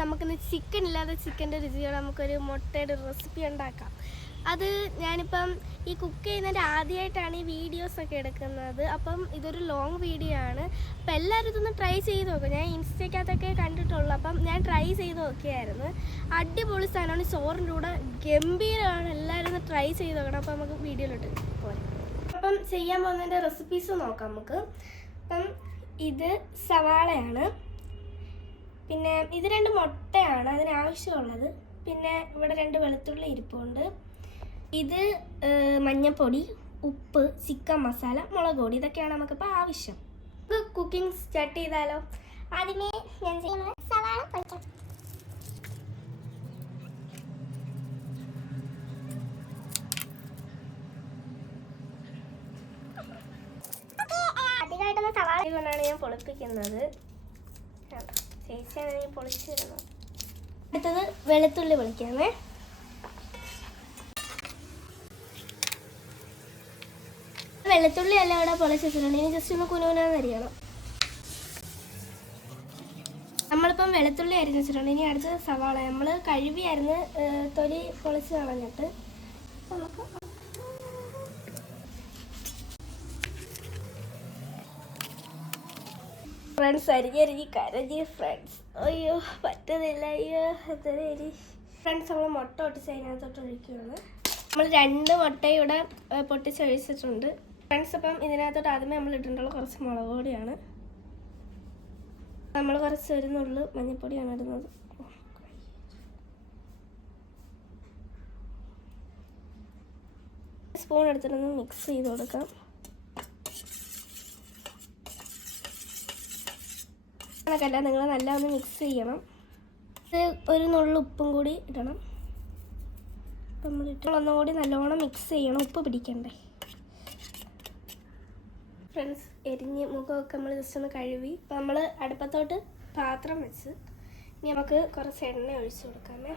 നമുക്കിന്ന് ചിക്കൻ ഇല്ലാതെ ചിക്കൻ്റെ രുചിയോടെ നമുക്കൊരു മുട്ടയുടെ റെസിപ്പി ഉണ്ടാക്കാം. അത് ഞാനിപ്പം ഈ കുക്ക് ചെയ്യുന്നതിൻ്റെ ആദ്യമായിട്ടാണ് ഈ വീഡിയോസൊക്കെ എടുക്കുന്നത്. അപ്പം ഇതൊരു ലോങ് വീഡിയോ ആണ്. അപ്പം എല്ലാവരും ഇതൊന്ന് ട്രൈ ചെയ്ത് നോക്കും. ഞാൻ ഇൻസ്റ്റയ്ക്കകത്തൊക്കെ കണ്ടിട്ടുള്ളൂ. അപ്പം ഞാൻ ട്രൈ ചെയ്ത് നോക്കിയായിരുന്നു. അടിപൊളി സാധനമാണ്. ചോറിൻ്റെ കൂടെ ഗംഭീരമാണ്. എല്ലാവരും ഒന്ന് ട്രൈ ചെയ്ത് നോക്കണം. അപ്പം നമുക്ക് വീഡിയോയിലോട്ട് പോരാം. അപ്പം ചെയ്യാൻ പോകുന്നതിൻ്റെ റെസിപ്പീസ് നോക്കാം നമുക്ക്. അപ്പം ഇത് സവാളയാണ്, പിന്നെ ഇത് 2 മുട്ടയാണ് അതിനാവശ്യമുള്ളത്, പിന്നെ ഇവിടെ 2 വെളുത്തുള്ളി ഇരിപ്പുണ്ട്, ഇത് മഞ്ഞൾപ്പൊടി, ഉപ്പ്, ചിക്കൻ മസാല, മുളക് പൊടി, ഇതൊക്കെയാണ് നമുക്കിപ്പോൾ ആവശ്യം. ഇത് കുക്കിംഗ് സ്റ്റാർട്ട് ചെയ്താലോ? ആദ്യമേ ഞാൻ ചെയ്യുന്നത് സവാള പൊരിക്കാം. അധികമായിട്ടൊന്ന് സവാള കൊണ്ടാണ് ഞാൻ പൊളിപ്പിക്കുന്നത്. ചേച്ചിയാണ് ഞാൻ പൊളിച്ചു തരുന്നത്. അടുത്തത് വെളുത്തുള്ളി പൊളിക്കാമേ. വെളുത്തുള്ളി എല്ലാം ഇവിടെ പൊളിച്ച് വെച്ചിട്ടുണ്ട്. ഇനി ജസ്റ്റ് ഒന്ന് കുനുകുനാന്ന് അരിയണം. നമ്മളിപ്പം വെളുത്തുള്ളി അരിഞ്ഞ് വെച്ചിട്ടുണ്ട്. ഇനി അടുത്ത് സവാള നമ്മൾ കഴുകിയായിരുന്നു, തൊലി പൊളിച്ച് കളഞ്ഞിട്ട് നമുക്ക് ഫ്രണ്ട്സ് അരിഞ്ഞ് കരഞ്ഞ് ഫ്രണ്ട്സ്. അയ്യോ പറ്റുന്നില്ല, അയ്യോ എത്ര അരി. ഫ്രണ്ട്സ് നമ്മൾ മുട്ട പൊട്ടിച്ച് അതിനകത്തോട്ട് ഒഴിക്കുകയാണ്. നമ്മൾ 2 മുട്ടയും ഇവിടെ പൊട്ടിച്ചൊഴിച്ചിട്ടുണ്ട് ഫ്രണ്ട്സ്. അപ്പം ഇതിനകത്തോട്ട് ആദ്യമേ നമ്മൾ ഇട്ടിട്ടുള്ള കുറച്ച് മുളക് പൊടിയാണ്. നമ്മൾ കുറച്ച് ഒരു നുള്ളു മഞ്ഞൾപ്പൊടിയാണ് ഇടുന്നത്. സ്പൂൺ എടുത്തിട്ടൊന്ന് മിക്സ് ചെയ്ത് കൊടുക്കാം. കണക്കല്ല, നിങ്ങൾ നല്ല ഒന്ന് മിക്സ് ചെയ്യണം. ഇത് ഒരു നുള്ളു ഉപ്പും കൂടി ഇടണം. അപ്പം നമ്മളിട്ട് ഒന്നുകൂടി നല്ലോണം മിക്സ് ചെയ്യണം, ഉപ്പ് പിടിക്കണ്ടേ. ഫ്രണ്ട്സ് എരിഞ്ഞ് മുഖമൊക്കെ നമ്മൾ ജസ്റ്റ് ഒന്ന് കഴുകി. അപ്പം നമ്മൾ അടുപ്പത്തോട്ട് പാത്രം വെച്ച് ഇനി നമുക്ക് കുറച്ച് എണ്ണ ഒഴിച്ച് കൊടുക്കാമേ.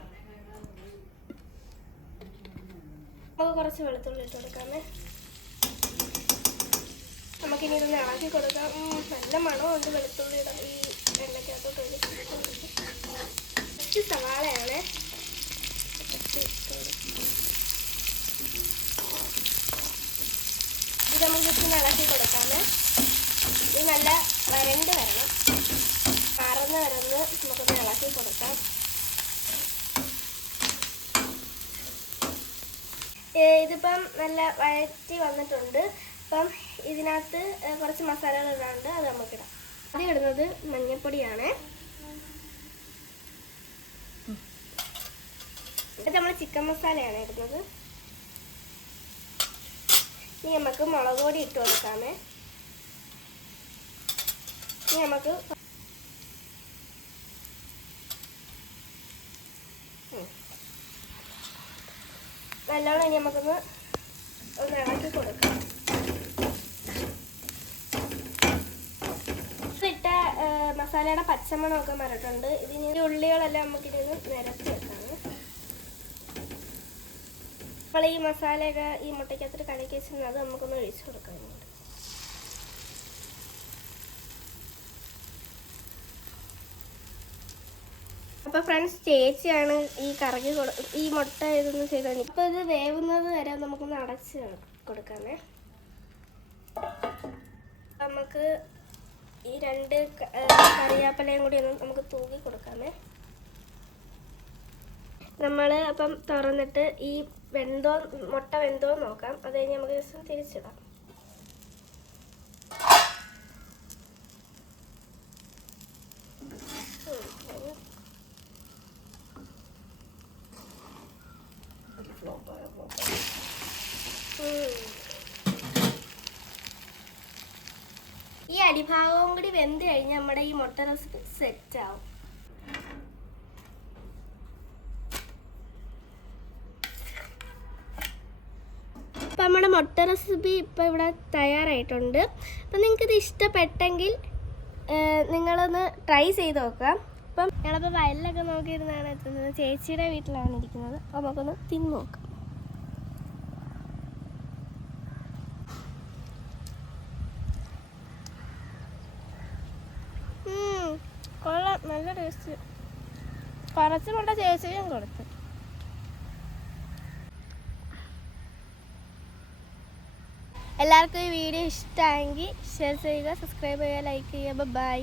നമുക്ക് കുറച്ച് വെളുത്തുള്ളി ഇട്ട് കൊടുക്കാമേ. നമുക്കിനി ഇതൊന്ന് ഇളക്കി കൊടുക്കാം. നല്ല മണമുണ്ട് വെളുത്തുള്ളിയുടെ ഈ എണ്ണയ്ക്കകത്തോട്ട് കുറച്ച് സവാളയാണ്. ഇത് നമുക്ക് ജസ്റ്റ് ഇളക്കി കൊടുക്കാമേ. ഇത് നല്ല വരണ്ട് വരണം, മറന്ന് നമുക്കൊന്ന് ഇളക്കി കൊടുക്കാം. ഇതിപ്പം നല്ല വഴറ്റി വന്നിട്ടുണ്ട്. അപ്പം ഇതിനകത്ത് കുറച്ച് മസാലകൾ ഇടാണ്ട്, അത് നമുക്കിടാം. ആദ്യം ഇടുന്നത് മഞ്ഞൾപ്പൊടിയാണ്. ഇത് നമ്മൾ ചിക്കൻ മസാലയാണ് ഇടുന്നത്. ഇനി നമുക്ക് മുളക് പൊടി ഇട്ട് കൊടുക്കാമേ. ഇനി നമുക്ക് നല്ലോണം ഇനി നമുക്കൊന്ന് ഇളക്കി കൊടുക്കാം. ഇട്ട മസാലയുടെ പച്ചമണമൊക്കെ മറട്ടുണ്ട്. ഇതിന് ഉള്ളികളെല്ലാം നമുക്കിതിന് നിരത്തി വെക്കാം. നമ്മൾ ഈ മസാലയൊക്കെ ഈ മുട്ടയ്ക്കകത്ത് കലക്കി വെച്ചിരുന്നത് അത് നമുക്കൊന്ന് ഒഴിച്ചു കൊടുക്കാനുണ്ട്. അപ്പോൾ ഫ്രണ്ട്സ് ചേച്ചിയാണ് ഈ കറക്കി ഈ മുട്ട ഇതൊന്ന് ചെയ്തത്. ഇപ്പോൾ ഇത് വേവുന്നത് വരെ നമുക്കൊന്ന് അടച്ച് കൊടുക്കാമേ. നമുക്ക് ഈ 2 കറിവേപ്പിലയും കൂടി ഒന്ന് നമുക്ക് തൂക്കി കൊടുക്കാമേ. നമ്മൾ അപ്പം തുറന്നിട്ട് ഈ മുട്ട വെന്തോ നോക്കാം. അത് കഴിഞ്ഞ് നമുക്ക് ജസ്റ്റ് തിരിച്ചിടാം. ഈ അടിഭാഗവും കൂടി വെന്ത് കഴിഞ്ഞാൽ നമ്മുടെ ഈ മുട്ട റെസിപ്പി സെറ്റ് ആവും. അപ്പം നമ്മുടെ മുട്ട റെസിപ്പി ഇപ്പോൾ ഇവിടെ തയ്യാറായിട്ടുണ്ട്. അപ്പം നിങ്ങൾക്കിത് ഇഷ്ടപ്പെട്ടെങ്കിൽ നിങ്ങളൊന്ന് ട്രൈ ചെയ്ത് നോക്കാം. അപ്പം ഞങ്ങളിപ്പോൾ വയലിലൊക്കെ നോക്കിയിരുന്നാണ് എത്തുന്നത്. ചേച്ചിയുടെ വീട്ടിലാണ് ഇരിക്കുന്നത്. അപ്പോൾ നമുക്കൊന്ന് തിന്ന് നോക്കാം. കൊള്ളാം, നല്ല ടേസ്റ്റ്. കുറച്ച് മുട്ട ചേച്ചിയും കൊടുത്തു. എല്ലാവർക്കും ഈ വീഡിയോ ഇഷ്ടമായെങ്കിൽ ഷെയർ ചെയ്യുക, സബ്സ്ക്രൈബ് ചെയ്യുക, ലൈക്ക് ചെയ്യുക. ബൈ.